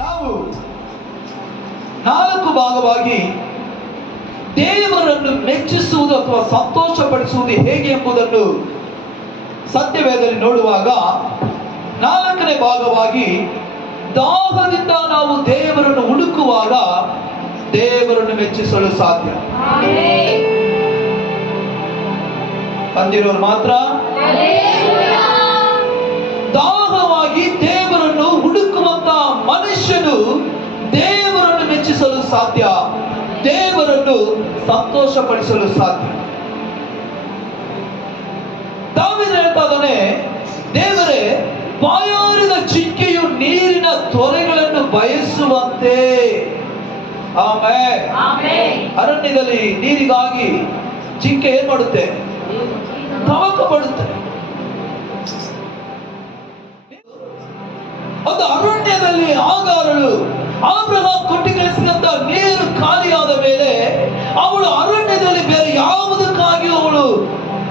ನಾವು ನಾಲ್ಕು ಭಾಗವಾಗಿ ದೇವರನ್ನು ಮೆಚ್ಚಿಸುವುದು ಅಥವಾ ಸಂತೋಷಪಡಿಸುವುದು ಹೇಗೆ ಎಂಬುದನ್ನು ಸತ್ಯವೇದಲ್ಲಿ ನೋಡುವಾಗ ನಾಲ್ಕನೇ ಭಾಗವಾಗಿ ದಾಹದಿಂದ ನಾವು ದೇವರನ್ನು ಹುಡುಕುವಾಗ ದೇವರನ್ನು ಮೆಚ್ಚಿಸಲು ಸಾಧ್ಯ. ಬಂದಿರೋರು ಮಾತ್ರ? ದಾಹವಾಗಿ ದೇವರನ್ನು ಹುಡುಕುವಂತ ಮನುಷ್ಯನು ದೇವರನ್ನು ಮೆಚ್ಚಿಸಲು ಸಾಧ್ಯ. ದೇವರನ್ನು ಸಂತೋಷಪಡಿಸಲು ಸಾಧ್ಯ. ತಾವು ಹೇಳ್ತಾ ಇದ್ದಾನೆ ದೇವರೇ ಬಾಯಾರಿದ ಚಿಕ್ಕೆಯು ನೀರಿನ ತೊರೆಗಳನ್ನು ಬಯಸುವಂತೆ. ಆಮೇಲೆ ಅರಣ್ಯದಲ್ಲಿ ನೀರಿಗಾಗಿ ಜಿಂಕೆ ಏನ್ ಮಾಡುತ್ತೆ? ತವಕ ಪಡುತ್ತೆ ಒಂದು ಅರಣ್ಯದಲ್ಲಿ ಆಗಾರಳು. ಆಬ್ರಹಾಂ ಕೊಟ್ಟಿ ಕಳಿಸಿದಂತ ನೀರು ಖಾಲಿಯಾದ ಮೇಲೆ ಅವಳು ಅರಣ್ಯದಲ್ಲಿ ಬೇರೆ ಯಾವುದಕ್ಕಾಗಿ ಅವಳು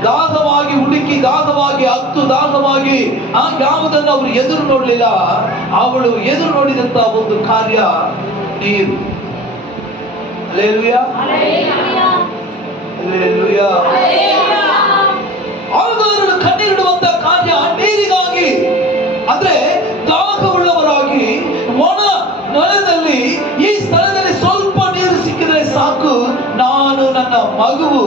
ದಾಹವಾಗಿ ಹುಡುಕಿ ದಾಹವಾಗಿ ಹತ್ತು ದಾಹವಾಗಿ ಆ ಯಾವುದನ್ನು ಅವರು ಎದುರು ನೋಡಲಿಲ್ಲ. ಅವಳು ಎದುರು ನೋಡಿದಂತ ಒಂದು ಕಾರ್ಯ ನೀರು. ಅಲ್ಲೇ ಅಲ್ಲೇಲುಯಾ ನನ್ನ ಮಗುವು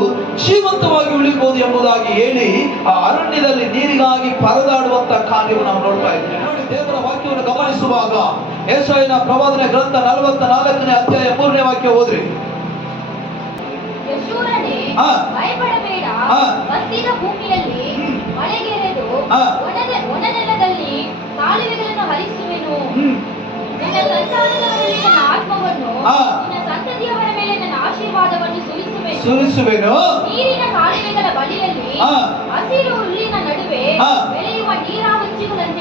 ಜೀವಂತವಾಗಿ ಉಳಿಬಹುದು ಎಂಬುದಾಗಿ ಹೇಳಿ ಆ ಅರಣ್ಯದಲ್ಲಿ ನೀರಿಗಾಗಿ ಪರದಾಡುವಂತ ಕಾರ್ಯವನ್ನು ನಾವು ನೋಡ್ತಾ ಇದ್ದೇವೆ. ನೋಡಿ ದೇವರ ವಾಕ್ಯವನ್ನು ಗಮನಿಸುವಾಗ ಯಶೋಯನ ಪ್ರವಾದನೆ ಗ್ರಂಥ ನಲವತ್ತ ನಾಲ್ಕನೇ ಅಧ್ಯಾಯ ಮೂರನೇ ವಾಕ್ಯ ಹೋದ್ರಿ ಯಶೂರನೇ, ಸುರಿಸುವೆನು ನೀರಿನ ಕಾಲುವೆಗಳ ಬಳಿಯಲ್ಲಿ ಆ. ಹಸಿರು ಹುಲ್ಲಿನ ನಡುವೆ. ಬೆಳೆಯುವ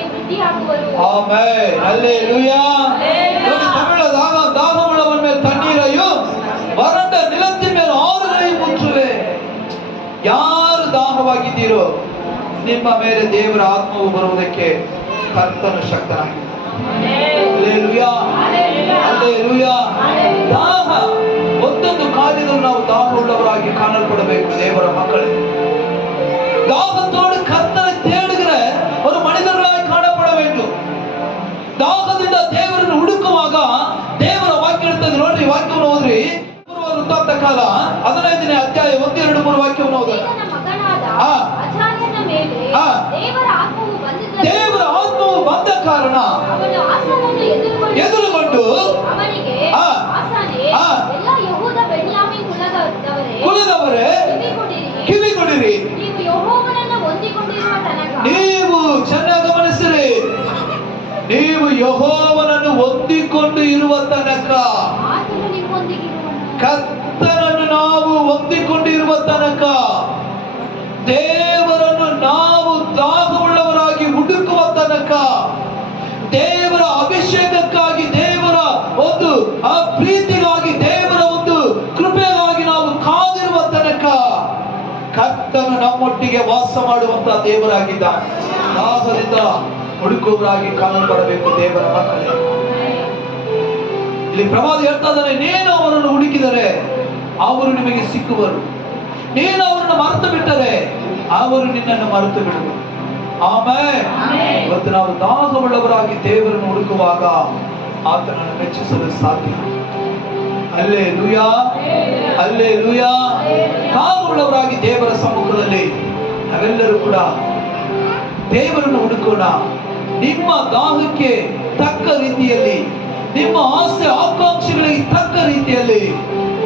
ವೃದ್ಧಿಯಾಗುವರು. ಆಮೆನ್. ಹಲ್ಲೆಲೂಯಾ. ಯಾರು ದಾಹವಾಗಿದ್ದೀರೋ ನಿಮ್ಮ ಮೇಲೆ ದೇವರ ಆತ್ಮವು ಬರುವುದಕ್ಕೆ ಕರ್ತನು ಶಕ್ತನಾಗಿದೆ ಅಲ್ಲೇ ಹಲ್ಲೆಲೂಯಾ. ದಾಹ ಕಾದಿದ್ದು ನಾವು ದಾಹವುಳ್ಳವರಾಗಿ ಕಾಣಲ್ಪಡಬೇಕು ದೇವರ ಮಕ್ಕಳೇ. ದಾಹತ್ತೋಡು ಕರ್ತನ ತೇಡಿದ್ರೆ ಅವರು ಮನಿದರಾಗಿ ಕಾಣಪಡಬೇಕು ದಾಹದಿಂದ ದೇವರನ್ನು ಹುಡುಕುವಾಗ ದೇವರ ವಾಕ್ಯ ಇರ್ತದೆ ನೋಡ್ರಿ ವಾಕ್ಯವನ್ನು ಓದ್ರಿ. ವೃತ್ತಾಂತ ಕಾಲ ಹದಿನೈದನೇ ಅಧ್ಯಾಯ ಒಂದೆರಡು ಮೂರು ವಾಕ್ಯವನ್ನು ಓದ ದೇವರ ಆತ್ಮವು ಬಂದ ಕಾರಣ ಎದುರುಗೊಂಡು ಯಹೋವನನ್ನು ಹೊಂದಿಕೊಂಡು ಇರುವ ತನಕ ಕತ್ತರನ್ನು ನಾವು ಹೊಂದಿಕೊಂಡಿರುವ ತನಕ ದೇವರನ್ನು ನಾವು ದಾಹವುಳ್ಳವರಾಗಿ ಹುಡುಕುವ ತನಕ ದೇವರ ಅಭಿಷೇಕಕ್ಕಾಗಿ ದೇವರ ಒಂದು ಆ ಪ್ರೀತಿಗಾಗಿ ದೇವರ ಒಂದು ಕೃಪೆಗಾಗಿ ನಾವು ಕಾದಿರುವ ತನಕ ಕತ್ತನು ನಮ್ಮೊಟ್ಟಿಗೆ ವಾಸ ಮಾಡುವಂತ ದೇವರಾಗಿದ್ದಾನೆ. ದಾಹದಿಂದ ಹುಡುಕುವರಾಗಿ ಕಾಣಲ್ಪಡಬೇಕು ದೇವರ ಮಕ್ಕಳೇ. ಇಲ್ಲಿ ಪ್ರವಾದ ಹೇಳ್ತಾ ಇದ್ದಾನೆ ನೀನು ಅವರನ್ನು ಹುಡುಕಿದರೆ ಅವರು ನಿಮಗೆ ಸಿಕ್ಕುವರು. ನೀನು ಅವರನ್ನು ಮರೆತು ಬಿಟ್ಟರೆ ಅವರು ನಿನ್ನನ್ನು ಮರೆತು ಬಿಡುವರು. ಆಮೇಲೆ ಇವತ್ತು ನಾವು ದಾಸವುಳ್ಳವರಾಗಿ ದೇವರನ್ನು ಹುಡುಕುವಾಗ ಆತನನ್ನು ಮೆಚ್ಚಿಸಲು ಸಾಧ್ಯ. ಅಲ್ಲೇ ಲೂಯಾ ಅಲ್ಲೇ ಲೂಯಾ ದಾಸವುಳ್ಳವರಾಗಿ ದೇವರ ಸಮ್ಮುಖದಲ್ಲಿ ನಾವೆಲ್ಲರೂ ಕೂಡ ದೇವರನ್ನು ಹುಡುಕೋಣ. ನಿಮ್ಮ ದಾಹಕ್ಕೆ ತಕ್ಕ ರೀತಿಯಲ್ಲಿ ನಿಮ್ಮ ಆಸೆ ಆಕಾಂಕ್ಷೆಗಳಿಗೆ ತಕ್ಕ ರೀತಿಯಲ್ಲಿ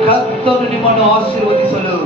ಕತ್ತನ್ನು ನಿಮ್ಮನ್ನು ಆಶೀರ್ವದಿಸಲು